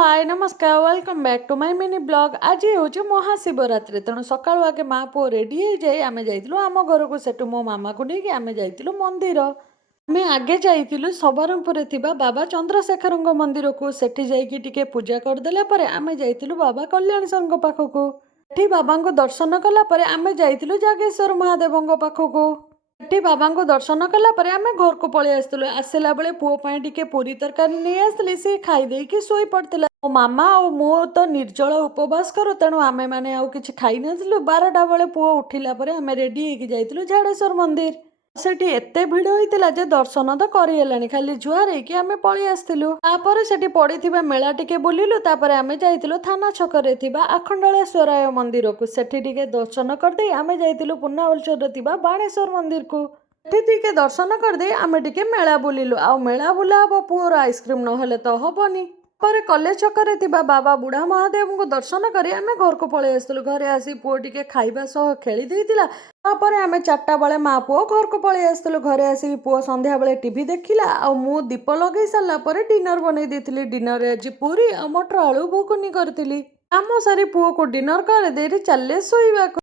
हाय नमस्कार welcome back to my mini blog. आज हूँ महाशिवरात्रि तेणु सका आगे माँ पुओ रेडी हो जाए आम जाइलु आम घर को सेठू मो मामा को लेकिन आम जाइलु मंदिर। आम आगे जाइलु सबरमपुर बाबा चंद्रशेखर मंदिर को सेठी जाइकी टिके पूजा करदेला परे आम जाइलु बाबा कल्याण सर पाखक सेठी बाबा को दर्शन कला आम जाइलु जागेश्वर महादेव पाखक सेठी बाबा को दर्शन कलापर आम घर को पलि आसलु आसला बेले पुओ टिके पूरी तरकारी नहीं आसली सी खाईदे कि शोई पड़ता मो मामा और मो तो निर्जल उपवास करूँ तेणु आमे मैंने आउ किछि खाई नथिलु 12टा बेले पुओ उठिला परे आमे रेडी होइकी जाइतिलु झाड़ेश्वर मंदिर। सेठी एते भिड़ होइतिला जे दर्शन तो करिहेलानी खाली जुहार होइकी आमे पळि आस्तिलु। तापर सेठी पड़िथिबा मेला टिके बुलिलु तापर आमे जाइतिलु थाना छकरे थिबा आखंडलेश्वराय मंदिर को सेठी टिके दर्शन करदे आमे जाइतिलु पुन्नावलचर थिबा बाणेश्वर मंदिर को सेठी टिके दर्शन करदे आमे टिके मेला बुलिलु। आ मेला बुला हबो पुओर आइसक्रीम नहेले तो हबनी। पर कले छकरे थिबा बाबा बुढ़ा महादेव को दर्शन करी आमे घर को पळि आस्तिलु। घरे आसी पुओ टिके खाइबा सह खेली देइतिला तापर आमे 4टा बेले माँ पुओ घर को पळि आस्तिलु। घरे आसी पुओ संध्या बेले टीवी देखिला आ मु दीप लगे सारा पर डिनर बनै देइतिली। डिनर रे आज पूरी आ मटर आलू भुकुनी करतिली। काम सारी पुओ को डिनर कर देरी चले सोइबा।